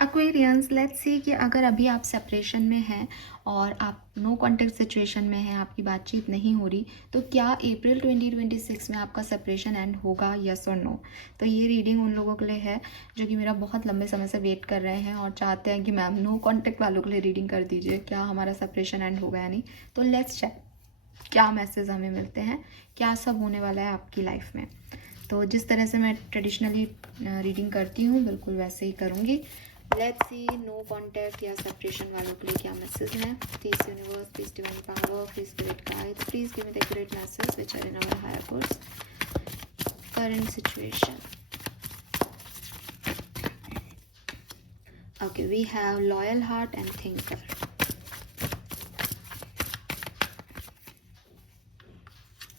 Aquarians, let's see कि अगर अभी आप सेपरेशन में हैं और आप नो कॉन्टेक्ट सिचुएशन में हैं, आपकी बातचीत नहीं हो रही, तो क्या अप्रैल 2026 में आपका सेपरेशन एंड होगा, यस और नो? तो ये रीडिंग उन लोगों के लिए है जो कि मेरा बहुत लंबे समय से वेट कर रहे हैं और चाहते हैं कि मैम नो कॉन्टेक्ट वालों के लिए रीडिंग कर दीजिए, क्या हमारा सेपरेशन एंड होगा या नहीं। तो लेट्स चेक क्या मैसेज हमें मिलते हैं, क्या सब होने वाला है आपकी लाइफ में। तो जिस तरह से मैं ट्रेडिशनली रीडिंग करती हूँ बिल्कुल वैसे ही करूँगी। लेट्स सी नो कॉन्टैक्ट या सेपरेशन वालों के लिए क्या मैसेज हैं। Please universe, please divine power, please spirit guides, please give me the accurate message which are in our higher course current situation. Okay, we have loyal heart and thinker.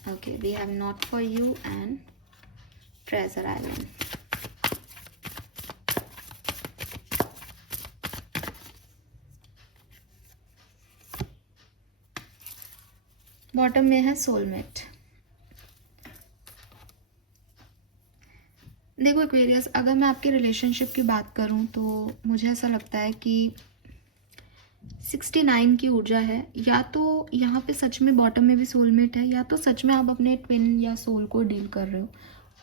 Okay, we have not for you and treasure island. Bottom में है soulmate. देखो Aquarius, अगर मैं आपके relationship की बात करूं तो मुझे ऐसा लगता है कि 69 की ऊर्जा है। या तो यहाँ पे सच में बॉटम में भी सोलमेट है, या तो सच में आप अपने ट्विन या सोल को डील कर रहे हो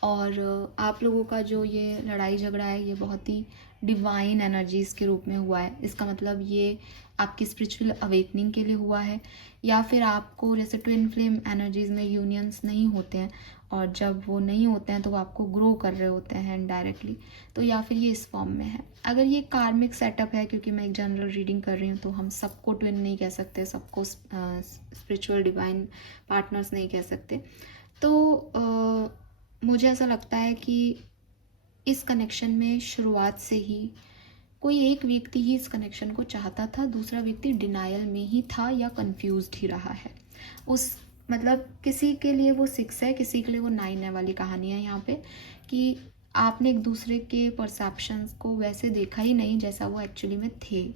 और आप लोगों का जो ये लड़ाई झगड़ा है ये बहुत ही डिवाइन एनर्जीज के रूप में हुआ है। इसका मतलब ये आपकी स्पिरिचुअल अवेकनिंग के लिए हुआ है, या फिर आपको जैसे ट्विन फ्लेम एनर्जीज में यूनियंस नहीं होते हैं और जब वो नहीं होते हैं तो वो आपको ग्रो कर रहे होते हैं इनडायरेक्टली, तो या फिर ये इस फॉर्म में है। अगर ये कार्मिक सेटअप है, क्योंकि मैं एक जनरल रीडिंग कर रही हूँ तो हम सबको ट्विन नहीं कह सकते, सबको स्पिरिचुअल डिवाइन पार्टनर्स नहीं कह सकते। तो मुझे ऐसा लगता है कि इस कनेक्शन में शुरुआत से ही कोई एक व्यक्ति ही इस कनेक्शन को चाहता था, दूसरा व्यक्ति डिनायल में ही था या कंफ्यूज्ड ही रहा है। उस मतलब किसी के लिए वो 6 है, किसी के लिए वो 9 है वाली कहानी है यहाँ पे, कि आपने एक दूसरे के परसेप्शंस को वैसे देखा ही नहीं जैसा वो एक्चुअली में थे।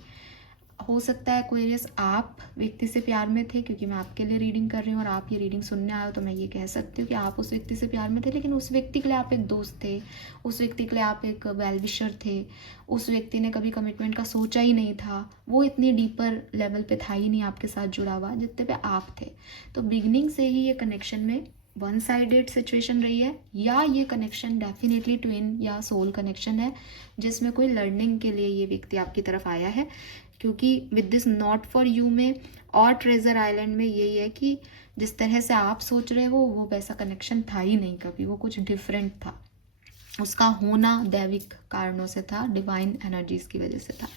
हो सकता है एक्वेरियस आप व्यक्ति से प्यार में थे, क्योंकि मैं आपके लिए रीडिंग कर रही हूँ और आप ये रीडिंग सुनने आए हो, तो मैं ये कह सकती हूँ कि आप उस व्यक्ति से प्यार में थे, लेकिन उस व्यक्ति के लिए आप एक दोस्त थे, उस व्यक्ति के लिए आप एक वेल विशर थे, उस व्यक्ति ने कभी कमिटमेंट का सोचा ही नहीं था, वो इतनी डीपर लेवल पे था ही नहीं आपके साथ जुड़ा हुआ जितने पे आप थे। तो बिगनिंग से ही ये कनेक्शन में वन साइडेड सिचुएशन रही है, या ये कनेक्शन डेफिनेटली ट्विन या सोल कनेक्शन है जिसमें कोई लर्निंग के लिए ये व्यक्ति आपकी तरफ आया है। क्योंकि with this not for you में और ट्रेजर आइलैंड में यही है कि जिस तरह से आप सोच रहे हो वो वैसा कनेक्शन था ही नहीं कभी, वो कुछ डिफरेंट था। उसका होना दैविक कारणों से था, डिवाइन एनर्जीज की वजह से था।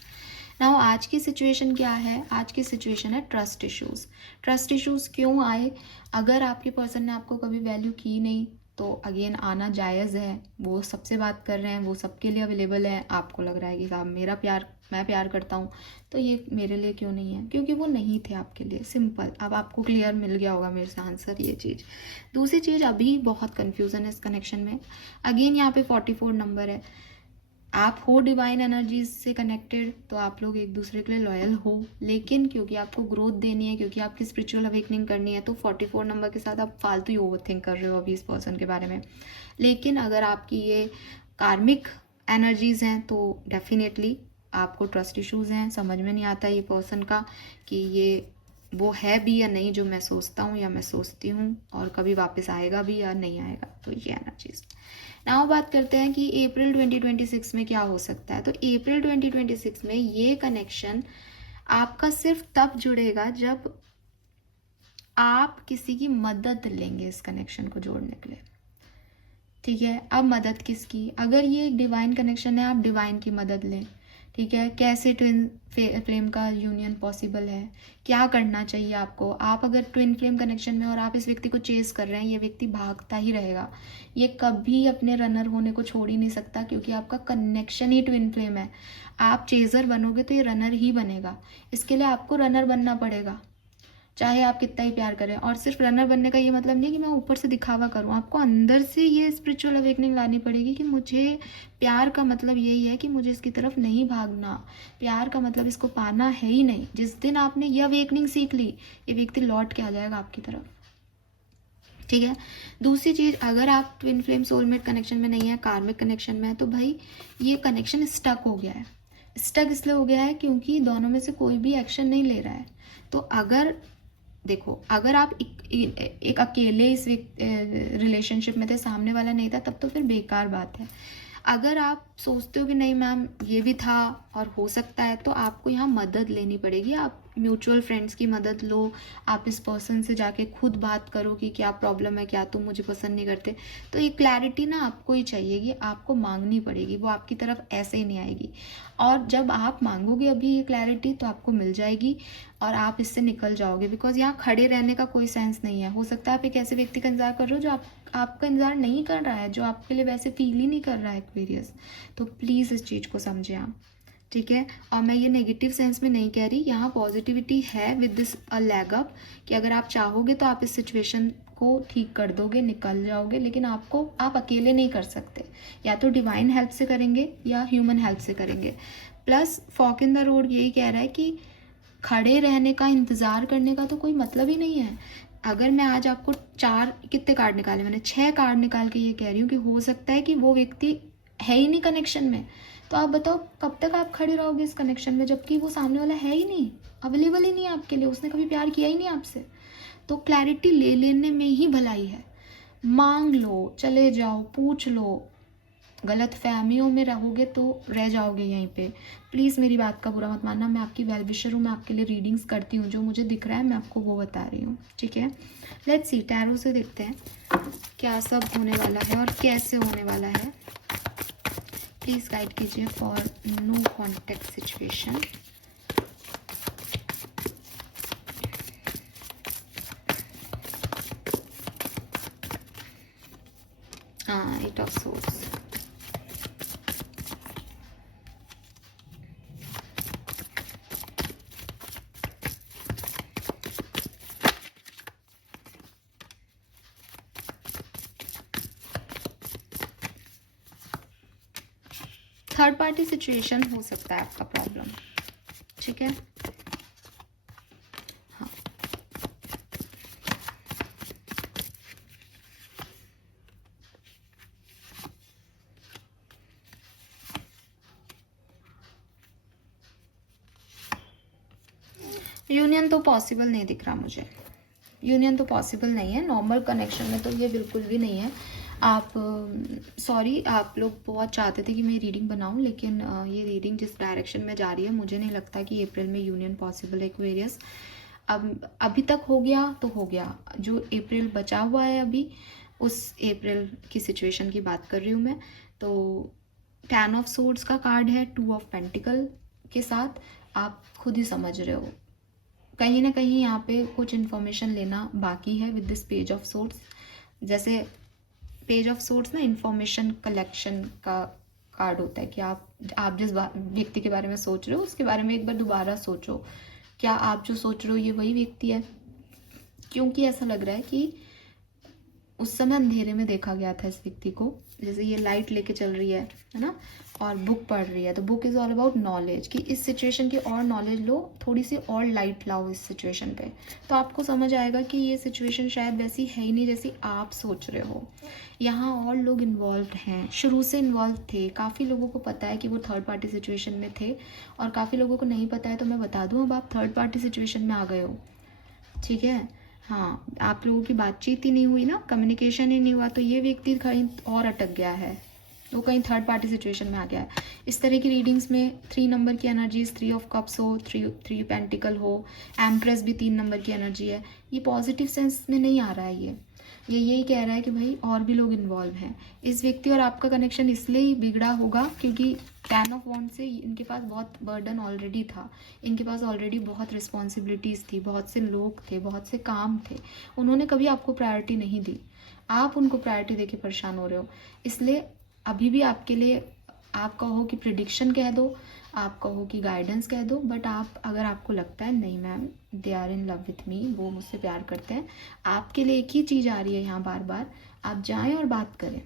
नाउ आज की सिचुएशन क्या है? आज की सिचुएशन है ट्रस्ट इश्यूज। ट्रस्ट इश्यूज क्यों आए? अगर आपके पर्सन ने आपको कभी वैल्यू की नहीं तो अगेन आना जायज़ है। वो सबसे बात कर रहे हैं, वो सबके लिए अवेलेबल है। आपको लग रहा है कि साहब मेरा प्यार, मैं प्यार करता हूँ तो ये मेरे लिए क्यों नहीं है? क्योंकि वो नहीं थे आपके लिए, सिंपल। अब आपको क्लियर मिल गया होगा मेरे से आंसर, ये चीज़। दूसरी चीज़, अभी बहुत कन्फ्यूज़न है इस कनेक्शन में। अगेन यहाँ पे 44 नंबर है। आप हो डिवाइन एनर्जीज से कनेक्टेड तो आप लोग एक दूसरे के लिए लॉयल हो, लेकिन क्योंकि आपको ग्रोथ देनी है, क्योंकि आपकी स्पिरिचुअल अवेकनिंग करनी है, तो 44 नंबर के साथ आप फालतू ही ओवरथिंक कर रहे हो अभी इस पर्सन के बारे में। लेकिन अगर आपकी ये कार्मिक एनर्जीज हैं तो डेफिनेटली आपको ट्रस्ट इश्यूज हैं। समझ में नहीं आता ये पर्सन का कि ये वो है भी या नहीं जो मैं सोचता हूँ या मैं सोचती हूँ, और कभी वापस आएगा भी या नहीं आएगा। तो ये एनर्जीज। नाउ बात करते हैं कि अप्रैल 2026 में क्या हो सकता है। तो अप्रैल 2026 में ये कनेक्शन आपका सिर्फ तब जुड़ेगा जब आप किसी की मदद लेंगे इस कनेक्शन को जोड़ने के लिए। ठीक है, अब मदद किसकी? अगर ये एक डिवाइन कनेक्शन है, आप डिवाइन की मदद लें। ठीक है, कैसे ट्विन फ्लेम का यूनियन पॉसिबल है, क्या करना चाहिए आपको? आप अगर ट्विन फ्लेम कनेक्शन में और आप इस व्यक्ति को चेस कर रहे हैं, ये व्यक्ति भागता ही रहेगा, ये कभी अपने रनर होने को छोड़ ही नहीं सकता, क्योंकि आपका कनेक्शन ही ट्विन फ्लेम है। आप चेजर बनोगे तो ये रनर ही बनेगा। इसके लिए आपको रनर बनना पड़ेगा, चाहे आप कितना ही प्यार करें। और सिर्फ रनर बनने का ये मतलब नहीं कि मैं ऊपर से दिखावा करूं, आपको अंदर से ये स्पिरिचुअल अवेकनिंग लानी पड़ेगी कि मुझे प्यार का मतलब यही है कि मुझे इसकी तरफ नहीं भागना, प्यार का मतलब इसको पाना है ही नहीं। जिस दिन आपने ये अवेकनिंग सीख ली, ये व्यक्ति लौट के आ जाएगा आपकी तरफ। ठीक है, दूसरी चीज़, अगर आप ट्विन फ्लेम सोलमेट कनेक्शन में नहीं है, कार्मिक कनेक्शन में है, तो भाई ये कनेक्शन स्टक हो गया है। स्टक इसलिए हो गया है क्योंकि दोनों में से कोई भी एक्शन नहीं ले रहा है। तो अगर देखो, अगर आप एक अकेले इस रिलेशनशिप में थे, सामने वाला नहीं था, तब तो फिर बेकार बात है। अगर आप सोचते हो कि नहीं मैम ये भी था और हो सकता है, तो आपको यहाँ मदद लेनी पड़ेगी। आप म्यूचुअल फ्रेंड्स की मदद लो, आप इस पर्सन से जाके खुद बात करो कि क्या प्रॉब्लम है, क्या तुम मुझे पसंद नहीं करते। तो ये क्लैरिटी ना आपको ही चाहिए, ये आपको मांगनी पड़ेगी, वो आपकी तरफ ऐसे ही नहीं आएगी। और जब आप मांगोगे अभी ये क्लैरिटी तो आपको मिल जाएगी और आप इससे निकल जाओगे। बिकॉज यहाँ खड़े रहने का कोई सेंस नहीं है। हो सकता है आप एक ऐसे व्यक्ति का इंतजार कर रहे हो जो आपका इंतजार नहीं कर रहा है, जो आपके लिए वैसे फील ही नहीं कर रहा है एक्वेरियस। तो प्लीज़ इस चीज़ को समझें आप, ठीक है। और मैं ये नेगेटिव सेंस में नहीं कह रही, यहाँ पॉजिटिविटी है with this a lag up, कि अगर आप चाहोगे तो आप इस सिचुएशन को ठीक कर दोगे, निकल जाओगे। लेकिन आप अकेले नहीं कर सकते, या तो डिवाइन हेल्प से करेंगे या ह्यूमन हेल्प से करेंगे। Plus fork in the road यही कह रहा है कि खड़े रहने का, इंतज़ार करने का तो कोई मतलब ही नहीं है। अगर मैं आज आपको कितने कार्ड निकाले मैंने, 6 कार्ड निकाल के ये कह रही हूँ कि हो सकता है कि वो व्यक्ति है ही नहीं कनेक्शन में, तो आप बताओ कब तक आप खड़े रहोगे इस कनेक्शन में, जबकि वो सामने वाला है ही नहीं, अवेलेबल ही नहीं है आपके लिए, उसने कभी प्यार किया ही नहीं आपसे। तो क्लैरिटी ले लेने में ही भलाई है। मांग लो, चले जाओ, पूछ लो। गलत फहमियों में रहोगे तो रह जाओगे यहीं पे। प्लीज़ मेरी बात का बुरा मत मानना, मैं आपकी वेल विशर हूँ, मैं आपके लिए रीडिंग्स करती हूँ, जो मुझे दिख रहा है मैं आपको वो बता रही हूँ, ठीक है। लेट्स सी, टैरो से देखते हैं क्या सब होने वाला है और कैसे होने वाला है। प्लीज़ गाइड कीजिए फॉर नो कॉन्टेक्ट सिचुएशन। हाँ, 8 of swords. Third party situation हो सकता है आपका प्रॉब्लम, ठीक है। हाँ, यूनियन तो पॉसिबल नहीं दिख रहा मुझे, यूनियन तो पॉसिबल नहीं है। नॉर्मल कनेक्शन में तो ये बिल्कुल भी नहीं है। आप सॉरी, आप लोग बहुत चाहते थे कि मैं रीडिंग बनाऊं, लेकिन ये रीडिंग जिस डायरेक्शन में जा रही है, मुझे नहीं लगता कि अप्रैल में यूनियन पॉसिबल है एक्वेरियस। अब अभी तक हो गया तो हो गया, जो अप्रैल बचा हुआ है अभी, उस अप्रैल की सिचुएशन की बात कर रही हूँ मैं। तो 10 ऑफ सोर्ड्स का कार्ड है 2 ऑफ पेंटिकल के साथ, आप खुद ही समझ रहे हो कहीं ना कहीं यहाँ पे कुछ इन्फॉर्मेशन लेना बाकी है with this page of swords. जैसे पेज ऑफ सोर्ड्स ना इंफॉर्मेशन कलेक्शन का कार्ड होता है कि आप जिस व्यक्ति के बारे में सोच रहे हो उसके बारे में एक बार दोबारा सोचो, क्या आप जो सोच रहे हो ये वही व्यक्ति है। क्योंकि ऐसा लग रहा है कि उस समय अंधेरे में देखा गया था इस व्यक्ति को, जैसे ये लाइट लेके चल रही है ना, और बुक पढ़ रही है। तो book is all about knowledge, कि इस सिचुएशन की और नॉलेज लो, थोड़ी सी और लाइट लाओ इस सिचुएशन पे, तो आपको समझ आएगा कि ये सिचुएशन शायद वैसी है ही नहीं जैसी आप सोच रहे हो। यहाँ और लोग इन्वॉल्व हैं, शुरू से इन्वॉल्व थे। काफ़ी लोगों को पता है कि वो थर्ड पार्टी सिचुएशन में थे, और काफ़ी लोगों को नहीं पता है। तो मैं बता दूँ, अब आप थर्ड पार्टी सिचुएशन में आ गए हो, ठीक है। हाँ, आप लोगों की बातचीत ही नहीं हुई ना, कम्युनिकेशन ही नहीं हुआ, तो ये व्यक्ति कहीं और अटक गया है, वो कहीं थर्ड पार्टी सिचुएशन में आ गया है। इस तरह की रीडिंग्स में 3 नंबर की एनर्जीज, 3 ऑफ कप्स हो, 3 पेंटिकल हो, एम्प्रेस भी 3 नंबर की एनर्जी है। ये पॉजिटिव सेंस में नहीं आ रहा है, ये यही कह रहा है कि भाई और भी लोग इन्वॉल्व हैं। इस व्यक्ति और आपका कनेक्शन इसलिए ही बिगड़ा होगा क्योंकि 10 ऑफ वॉन्ड से इनके पास बहुत बर्डन ऑलरेडी था, इनके पास ऑलरेडी बहुत रिस्पॉन्सिबिलिटीज़ थी, बहुत से लोग थे, बहुत से काम थे। उन्होंने कभी आपको प्रायोरिटी नहीं दी, आप उनको प्रायोरिटी देके परेशान हो रहे हो। इसलिए अभी भी आपके लिए, आप कहो कि प्रिडिक्शन कह दो, आप कहो कि गाइडेंस कह दो, बट अगर आपको लगता है नहीं ma'am they are in love with me, वो मुझसे प्यार करते हैं, आपके लिए एक ही चीज़ आ रही है यहाँ बार बार, आप जाएं और बात करें।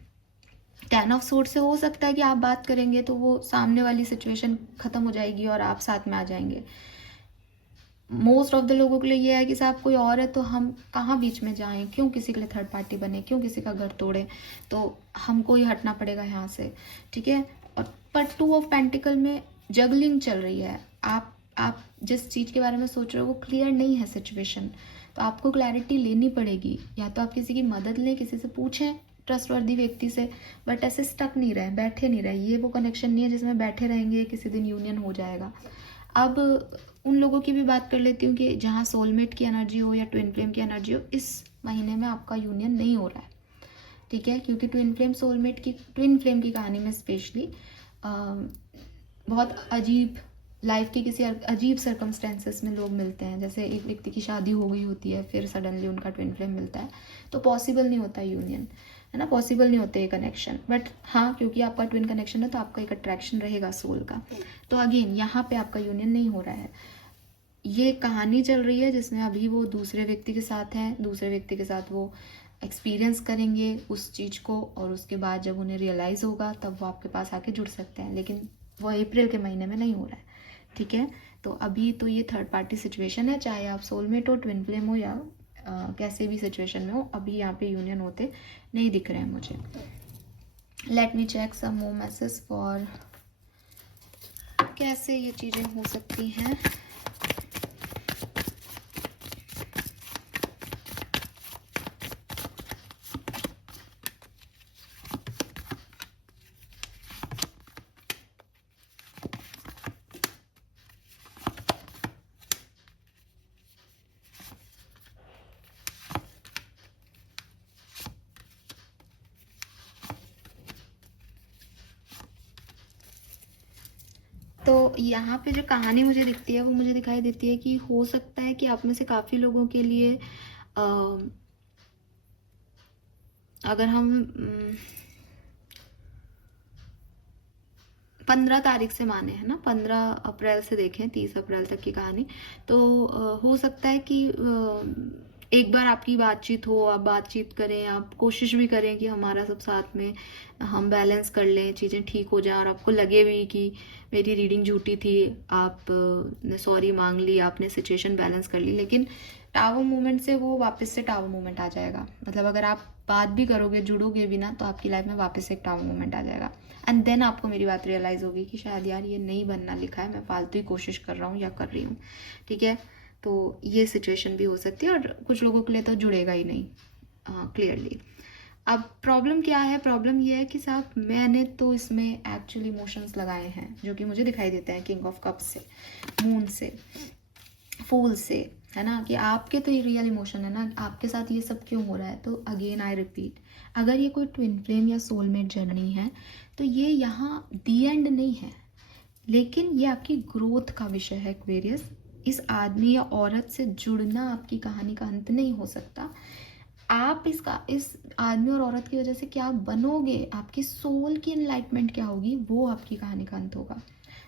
10 ऑफ सोर्ड से हो सकता है कि आप बात करेंगे तो वो सामने वाली सिचुएशन ख़त्म हो जाएगी और आप साथ में आ जाएंगे। मोस्ट ऑफ द लोगों के लिए ये है कि साहब कोई और है तो हम कहाँ बीच में जाएं, क्यों किसी के लिए थर्ड पार्टी बने, क्यों किसी का घर तोड़े, तो हमको ही हटना पड़ेगा यहाँ से, ठीक है। और पर 2 ऑफ पेंटिकल में जगलिंग चल रही है, आप जिस चीज़ के बारे में सोच रहे हो वो क्लियर नहीं है सिचुएशन, तो आपको क्लैरिटी लेनी पड़ेगी। या तो आप किसी की मदद लें, किसी से पूछें ट्रस्टवर्दी व्यक्ति से, बट ऐसे स्टक नहीं रहे, बैठे नहीं रहे। ये वो कनेक्शन नहीं है जिसमें बैठे रहेंगे किसी दिन यूनियन हो जाएगा। अब उन लोगों की भी बात कर लेती हूँ कि जहाँ सोलमेट की एनर्जी हो या ट्विन फ्लेम की एनर्जी हो, इस महीने में आपका यूनियन नहीं हो रहा है, ठीक है। क्योंकि ट्विन फ्लेम की कहानी में स्पेशली बहुत अजीब लाइफ के किसी अजीब सर्कमस्टेंसेस में लोग मिलते हैं। जैसे एक व्यक्ति की शादी हो गई होती है, फिर सडनली उनका ट्विन फ्लेम मिलता है, तो पॉसिबल नहीं होता यूनियन, है ना, पॉसिबल नहीं होते ये कनेक्शन। बट हाँ, क्योंकि आपका ट्विन कनेक्शन है तो आपका एक अट्रैक्शन रहेगा सोल का। तो अगेन यहाँ पे आपका यूनियन नहीं हो रहा है। ये कहानी चल रही है जिसमें अभी वो दूसरे व्यक्ति के साथ हैं, दूसरे व्यक्ति के साथ वो एक्सपीरियंस करेंगे उस चीज़ को, और उसके बाद जब उन्हें रियलाइज़ होगा तब वो आपके पास आके जुड़ सकते हैं। लेकिन वो अप्रैल के महीने में नहीं हो रहा है, ठीक है। तो अभी तो ये थर्ड पार्टी सिचुएशन है, चाहे आप सोलमेट हो, ट्विन फ्लेम हो, या कैसे भी सिचुएशन में हो, अभी यहाँ पे यूनियन होते नहीं दिख रहे हैं मुझे। Let me check some more message for कैसे ये चीज़ें हो सकती हैं। तो यहाँ पे जो कहानी मुझे दिखती है वो मुझे दिखाई देती है कि हो सकता है कि आप में से काफ़ी लोगों के लिए अगर हम 15 तारीख से माने, है ना, 15 अप्रैल से देखें 30 अप्रैल तक की कहानी, तो हो सकता है कि एक बार आपकी बातचीत हो, आप बातचीत करें, आप कोशिश भी करें कि हमारा सब साथ में हम बैलेंस कर लें, चीज़ें ठीक हो जाए, और आपको लगे भी कि मेरी रीडिंग झूठी थी, आप ने सॉरी मांग ली, आपने सिचुएशन बैलेंस कर ली। लेकिन टावर मूवमेंट से वो वापस से टावर मूवमेंट आ जाएगा। मतलब अगर आप बात भी करोगे, जुड़ोगे भी ना, तो आपकी लाइफ में वापस से एक टावर मूवमेंट आ जाएगा। एंड देन आपको मेरी बात रियलाइज़ होगी कि शायद यार ये नहीं बनना लिखा है, मैं फालतू ही कोशिश कर रहा हूँ या कर रही हूँ, ठीक है। तो ये सिचुएशन भी हो सकती है, और कुछ लोगों के लिए तो जुड़ेगा ही नहीं क्लियरली। अब प्रॉब्लम क्या है? प्रॉब्लम ये है कि साहब मैंने तो इसमें एक्चुअली इमोशंस लगाए हैं जो कि मुझे दिखाई देते हैं किंग ऑफ कप्स से, मून से, फूल से, है ना, कि आपके तो ये रियल इमोशन है ना, आपके साथ ये सब क्यों हो रहा है। तो अगेन आई रिपीट, अगर ये कोई ट्विन फ्लेम या सोलमेट जर्नी है तो ये यहाँ दी एंड नहीं है, लेकिन ये आपकी ग्रोथ का विषय है एक्वेरियस। इस आदमी या औरत से जुड़ना आपकी कहानी का अंत नहीं हो सकता। आप इस आदमी और औरत की वजह से क्या बनोगे, आपकी सोल की एनलाइटमेंट क्या होगी, वो आपकी कहानी का अंत होगा।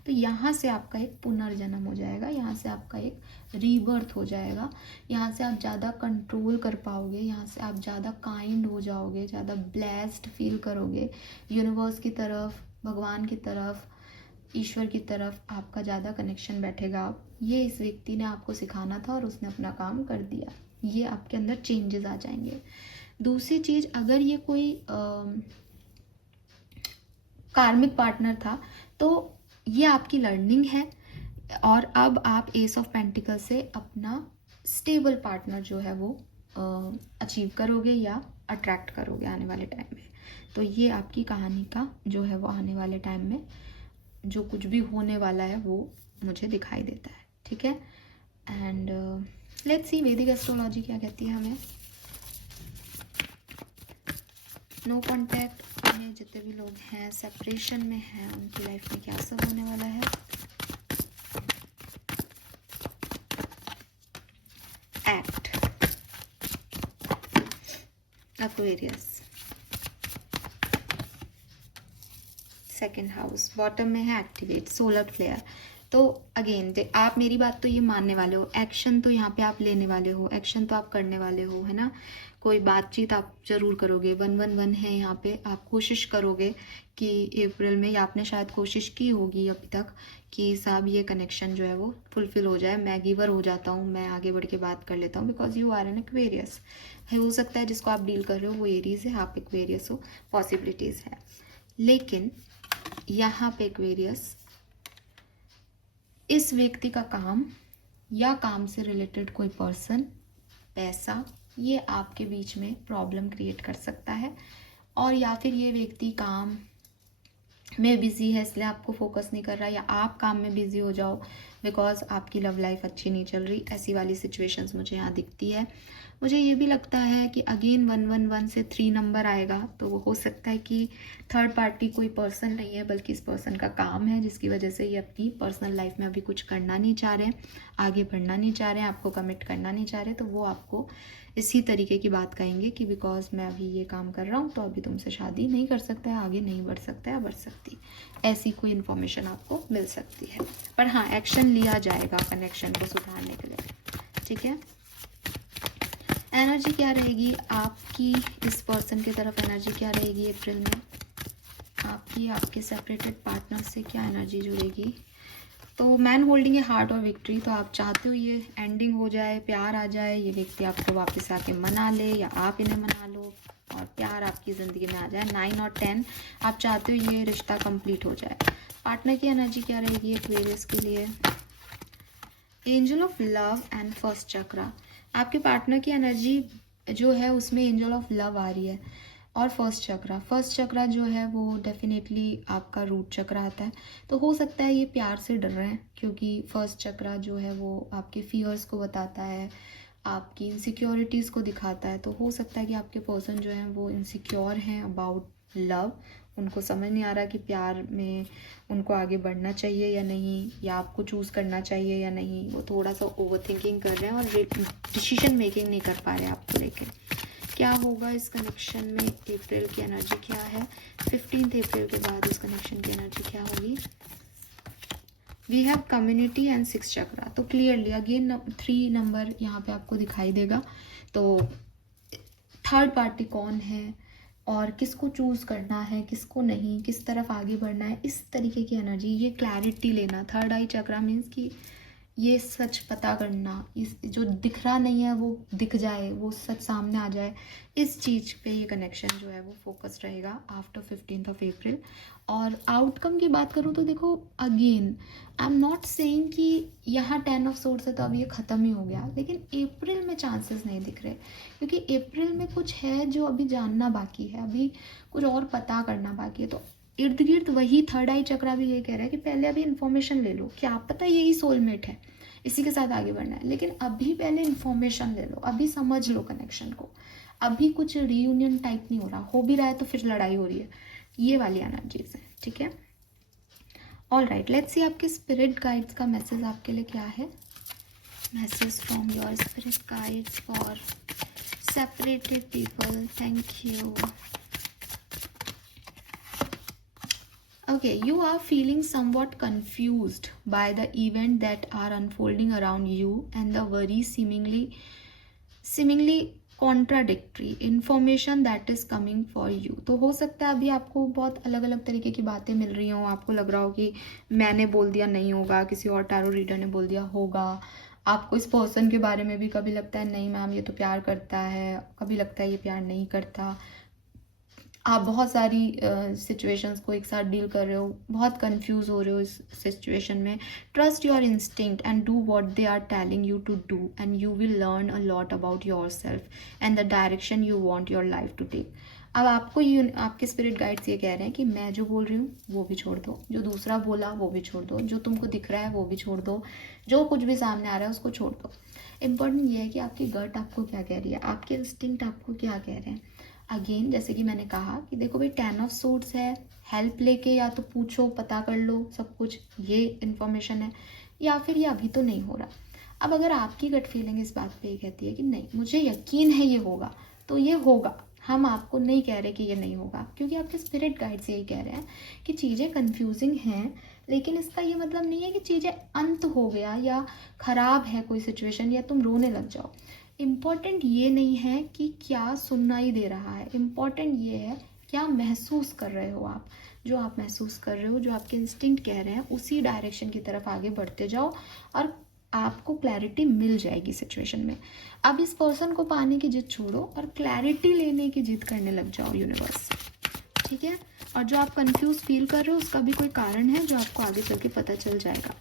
तो यहाँ से आपका एक पुनर्जन्म हो जाएगा, यहाँ से आपका एक रीबर्थ हो जाएगा, यहाँ से आप ज़्यादा कंट्रोल कर पाओगे, यहाँ से आप ज़्यादा काइंड हो जाओगे, ज़्यादा ब्लेस्ड फील करोगे, यूनिवर्स की तरफ, भगवान की तरफ, ईश्वर की तरफ आपका ज़्यादा कनेक्शन बैठेगा। ये इस व्यक्ति ने आपको सिखाना था और उसने अपना काम कर दिया, ये आपके अंदर चेंजेस आ जाएंगे। दूसरी चीज़, अगर ये कोई कार्मिक पार्टनर था तो ये आपकी लर्निंग है, और अब आप एस ऑफ पेंटिकल से अपना स्टेबल पार्टनर जो है वो अचीव करोगे या अट्रैक्ट करोगे आने वाले टाइम में। तो ये आपकी कहानी का जो है वो आने वाले टाइम में जो कुछ भी होने वाला है वो मुझे दिखाई देता है, ठीक है। एंड लेट्स सी वैदिक एस्ट्रोलॉजी क्या कहती है हमें। नो कॉन्टैक्ट में जितने भी लोग हैं, सेपरेशन में हैं, उनकी लाइफ में क्या सब होने वाला है। Act, Aquarius, second house, bottom में है एक्टिवेट, सोलर फ्लेयर। तो अगेन आप मेरी बात तो ये मानने वाले हो, एक्शन तो यहाँ पे आप लेने वाले हो, एक्शन तो आप करने वाले हो, है ना। कोई बातचीत आप जरूर करोगे, 111 है यहाँ पे, आप कोशिश करोगे कि अप्रैल में, या आपने शायद कोशिश की होगी अभी तक कि साहब ये कनेक्शन जो है वो फुलफिल हो जाए, मैं गिवर हो जाता हूँ, मैं आगे बढ़ के बात कर लेता हूँ, because you are an Aquarius. हो सकता है जिसको आप डील कर रहे हो वो एरीज है, आप एक्वेरियस हो, पॉसिबिलिटीज़ है। लेकिन यहाँ पे एक्वेरियस इस व्यक्ति का काम या काम से रिलेटेड कोई पर्सन, पैसा, ये आपके बीच में प्रॉब्लम क्रिएट कर सकता है। और या फिर ये व्यक्ति काम में बिज़ी है इसलिए आपको फोकस नहीं कर रहा, या आप काम में बिज़ी हो जाओ बिकॉज आपकी लव लाइफ अच्छी नहीं चल रही। ऐसी वाली सिचुएशंस मुझे यहाँ दिखती है। मुझे ये भी लगता है कि अगेन 111 से 3 नंबर आएगा, तो वो हो सकता है कि थर्ड पार्टी कोई पर्सन नहीं है बल्कि इस पर्सन का काम है, जिसकी वजह से ये अपनी पर्सनल लाइफ में अभी कुछ करना नहीं चाह रहे हैं, आगे बढ़ना नहीं चाह रहे हैं, आपको कमिट करना नहीं चाह रहे। तो वो आपको इसी तरीके की बात कहेंगे कि बिकॉज मैं अभी ये काम कर रहा हूँ तो अभी तुमसे शादी नहीं कर सकता है, आगे नहीं बढ़ सकता है, बढ़ सकती। ऐसी कोई इन्फॉर्मेशन आपको मिल सकती है। पर हाँ, एक्शन लिया जाएगा कनेक्शन को सुधारने के लिए, ठीक है। एनर्जी क्या रहेगी आपकी, इस पर्सन की तरफ एनर्जी क्या रहेगी अप्रैल में आपकी, आपके सेपरेटेड पार्टनर से क्या एनर्जी जुड़ेगी। तो मैन होल्डिंग ए हार्ट और विक्ट्री, तो आप चाहते हो ये एंडिंग हो जाए, प्यार आ जाए, ये व्यक्ति आपको वापस आके मना ले या आप इन्हें मना लो और प्यार आपकी ज़िंदगी में आ जाए। 9 और 10, आप चाहते हो ये रिश्ता कंप्लीट हो जाए। पार्टनर की एनर्जी क्या रहेगी एक्वेरियस के लिए, angel of love and first chakra. आपके पार्टनर की एनर्जी जो है उसमें एंजल ऑफ लव आ रही है और फर्स्ट चक्रा जो है वो डेफिनेटली आपका रूट चक्रा आता है। तो हो सकता है ये प्यार से डर रहे हैं क्योंकि फर्स्ट चक्रा जो है वो आपके फियर्स को बताता है, आपकी इनसिक्योरिटीज़ को दिखाता है। तो हो सकता है कि आपके पर्सन जो हैं वो इनसिक्योर हैं अबाउट लव, उनको समझ नहीं आ रहा कि प्यार में उनको आगे बढ़ना चाहिए या नहीं, या आपको चूज़ करना चाहिए या नहीं। वो थोड़ा सा ओवर थिंकिंग कर रहे हैं और डिसीजन मेकिंग नहीं कर पा रहे हैं आपको लेकर। क्या होगा इस कनेक्शन में, अप्रैल की एनर्जी क्या है, 15 अप्रैल के बाद इस कनेक्शन की एनर्जी क्या होगी। वी हैव कम्युनिटी एंड 6 चक्रा, तो क्लियरली अगेन 3 नंबर यहाँ पे आपको दिखाई देगा। तो थर्ड पार्टी कौन है और किसको चूज़ करना है, किसको नहीं, किस तरफ आगे बढ़ना है, इस तरीके की एनर्जी, ये क्लैरिटी लेना। थर्ड आई चक्रा मीन्स कि ये सच पता करना, इस जो दिख रहा नहीं है वो दिख जाए, वो सच सामने आ जाए, इस चीज़ पे ये कनेक्शन जो है वो फोकस रहेगा आफ्टर 15 अप्रैल। और आउटकम की बात करूँ तो देखो again I am not saying कि यहाँ 10 ऑफ सोर्ड्स है तो अब ये ख़त्म ही हो गया, लेकिन अप्रैल में चांसेस नहीं दिख रहे क्योंकि अप्रैल में कुछ है जो अभी जानना बाकी है, अभी कुछ और पता करना बाकी है। तो इर्द गिर्द वही थर्ड आई चक्रा भी ये कह रहा है कि पहले अभी इन्फॉर्मेशन ले लो, क्या पता यही सोलमेट है, इसी के साथ आगे बढ़ना है, लेकिन अभी पहले इन्फॉर्मेशन ले लो, अभी समझ लो कनेक्शन को। अभी कुछ रीयूनियन टाइप नहीं हो रहा, हो भी रहा है तो फिर लड़ाई हो रही है, ये वाली एनर्जीज है, ठीक है। ऑल राइट, लेट्स सी आपके स्पिरिट गाइड्स का मैसेज आपके लिए क्या है। Message from your spirit guides for separated people, thank you. Okay, you are feeling somewhat confused by the event that are unfolding around you and the worry seemingly contradictory information that is coming for you. तो हो सकता है अभी आपको बहुत अलग अलग तरीके की बातें मिल रही हों, आपको लग रहा हो कि मैंने बोल दिया नहीं होगा, किसी और टैरो रीडर ने बोल दिया होगा। आपको इस पर्सन के बारे में भी कभी लगता है नहीं मैम ये तो प्यार करता है, कभी लगता है ये प्यार नहीं करता। आप बहुत सारी सिचुएशंस को एक साथ डील कर रहे हो, बहुत कंफ्यूज हो रहे हो इस सिचुएशन में। Trust your instinct and do what they are telling you to do and you will learn a lot about yourself and the direction you want your life to take. अब आपको ये आपके spirit guides ये कह रहे हैं कि मैं जो बोल रही हूँ वो भी छोड़ दो, जो दूसरा बोला वो भी छोड़ दो, जो तुमको दिख रहा है वो भी छोड़ दो, जो कुछ भी सामने आ रहा है उसको छोड़ दो। इम्पोर्टेंट ये है कि आपकी गट आपको क्या कह रही है, आपके इंस्टिंक्ट आपको क्या कह रहे हैं। अगेन जैसे कि मैंने कहा कि देखो भाई 10 ऑफ सोर्ड्स है, हेल्प लेके या तो पूछो, पता कर लो सब कुछ, ये इन्फॉर्मेशन है, या फिर ये अभी तो नहीं हो रहा। अब अगर आपकी गट फीलिंग इस बात पे ये कहती है कि नहीं मुझे यकीन है ये होगा, तो ये होगा। हम आपको नहीं कह रहे कि ये नहीं होगा, क्योंकि आपके स्पिरिट गाइड्स यही कह रहे हैं कि चीज़ें कन्फ्यूजिंग हैं, लेकिन इसका ये मतलब नहीं है कि चीज़ें अंत हो गया या ख़राब है कोई सिचुएशन या तुम रोने लग जाओ। इम्पॉर्टेंट ये नहीं है कि क्या सुननाई दे रहा है, इम्पॉर्टेंट ये है क्या महसूस कर रहे हो आप। जो आप महसूस कर रहे हो, जो आपके इंस्टिंक्ट कह रहे हैं, उसी डायरेक्शन की तरफ आगे बढ़ते जाओ और आपको क्लैरिटी मिल जाएगी सिचुएशन में। अब इस पर्सन को पाने की जिद छोड़ो और क्लैरिटी लेने की जिद करने लग जाओ यूनिवर्स, ठीक है। और जो आप कंफ्यूज फील कर रहे हो उसका भी कोई कारण है जो आपको आगे चल के पता चल जाएगा।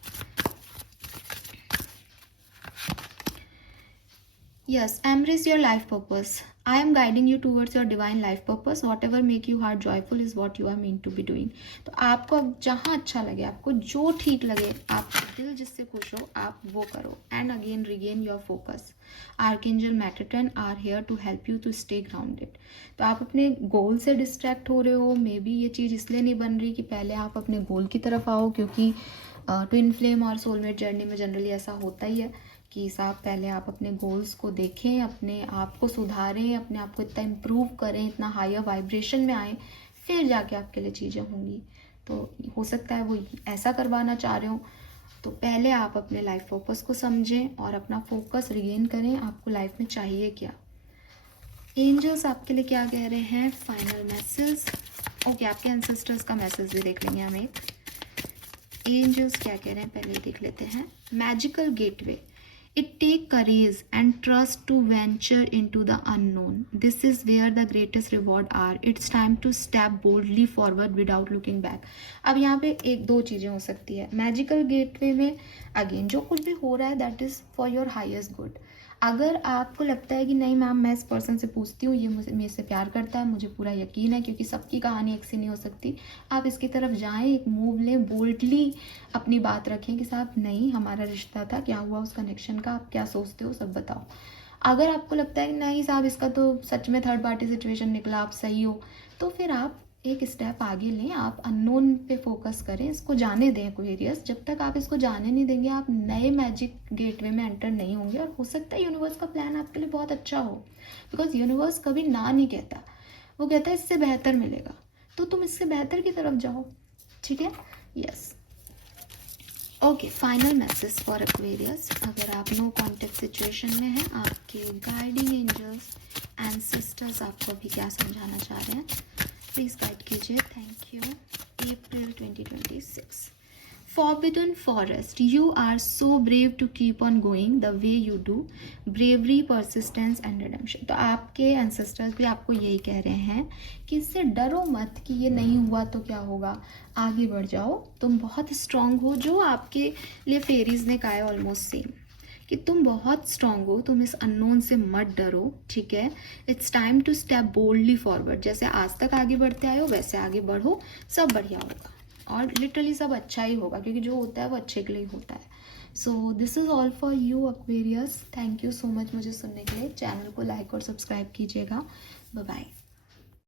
Yes, embrace your life purpose. I am guiding you towards your divine life purpose. Whatever make you heart joyful is what you are meant to be doing. तो आपको अब जहाँ अच्छा लगे, आपको जो ठीक लगे, आप दिल जिससे खुश हो, आप वो करो. And again regain your focus. Archangel Metatron are here to help you to stay grounded. तो आप अपने गोल से डिस्ट्रैक्ट हो रहे हो. मे बी ये चीज़ इसलिए नहीं बन रही कि पहले आप अपने गोल की तरफ आओ, क्योंकि ट्विन फ्लेम और सोलमेट जर्नी में जनरली ऐसा होता ही है कि साहब पहले आप अपने गोल्स को देखें, अपने आप को सुधारें, अपने आप को इतना इम्प्रूव करें, इतना हायर वाइब्रेशन में आएँ, फिर जाके आपके लिए चीज़ें होंगी. तो हो सकता है वो ऐसा करवाना चाह रहे हो. तो पहले आप अपने लाइफ फोकस को समझें और अपना फोकस रिगेन करें. आपको लाइफ में चाहिए क्या. एंजल्स आपके लिए क्या कह रहे हैं. Final message. ओके, आपके एंसेस्टर्स का मैसेज भी देख लेंगे हम एक. एंजल्स क्या कह रहे हैं पहले देख लेते हैं. Magical gateway. It take courage and trust to venture into the unknown. This is where the greatest reward are. It's time to step boldly forward without looking back. अब यहाँ पे एक दो चीज़ें हो सकती है. मैजिकल गेटवे में अगेन जो कुछ भी हो रहा है that is for your highest good. अगर आपको लगता है कि नहीं मैम मैं इस पर्सन से पूछती हूँ, ये मेरे से प्यार करता है, मुझे पूरा यकीन है, क्योंकि सबकी कहानी एक सी नहीं हो सकती, आप इसकी तरफ जाएं, एक मूव लें, बोल्डली अपनी बात रखें कि साहब नहीं हमारा रिश्ता था, क्या हुआ उस कनेक्शन का, आप क्या सोचते हो सब बताओ. अगर आपको लगता है कि नहीं साहब इसका तो सच में थर्ड पार्टी सिचुएशन निकला, आप सही हो, तो फिर आप एक स्टेप आगे लें. आप अननोन पे फोकस करें, इसको जाने दें एक्वेरियस. जब तक आप इसको जाने नहीं देंगे आप नए मैजिक गेटवे में एंटर नहीं होंगे. और हो सकता है यूनिवर्स का प्लान आपके लिए बहुत अच्छा हो, बिकॉज यूनिवर्स कभी ना नहीं कहता, वो कहता है इससे बेहतर मिलेगा, तो तुम इससे बेहतर की तरफ जाओ. ठीक है. Yes. Okay, final message for Aquarius. अगर आप नो कॉन्टेक्ट सिचुएशन में हैं, आपके गाइडिंग एंजल्स एंड सिस्टर्स आपको अभी क्या समझाना चाह रहे हैं, प्लीज़ गाइड कीजिए. Thank you. April 2026. Forbidden forest. You are so brave to keep on going the way you do. Bravery, persistence and redemption. तो आपके ancestors भी आपको यही कह रहे हैं कि इससे डरो मत कि ये नहीं हुआ तो क्या होगा, आगे बढ़ जाओ, तुम बहुत स्ट्रांग हो. जो आपके लिए फेरीज ने कहा है ऑलमोस्ट सेम, कि तुम बहुत स्ट्रांग हो, तुम इस अननोन से मत डरो. ठीक है. It's time to step boldly forward. जैसे आज तक आगे बढ़ते आए हो वैसे आगे बढ़ो, सब बढ़िया होगा और लिटरली सब अच्छा ही होगा, क्योंकि जो होता है वो अच्छे के लिए होता है. So this is all for you Aquarius. Thank you so much मुझे सुनने के लिए. चैनल को लाइक और सब्सक्राइब कीजिएगा. Bye bye.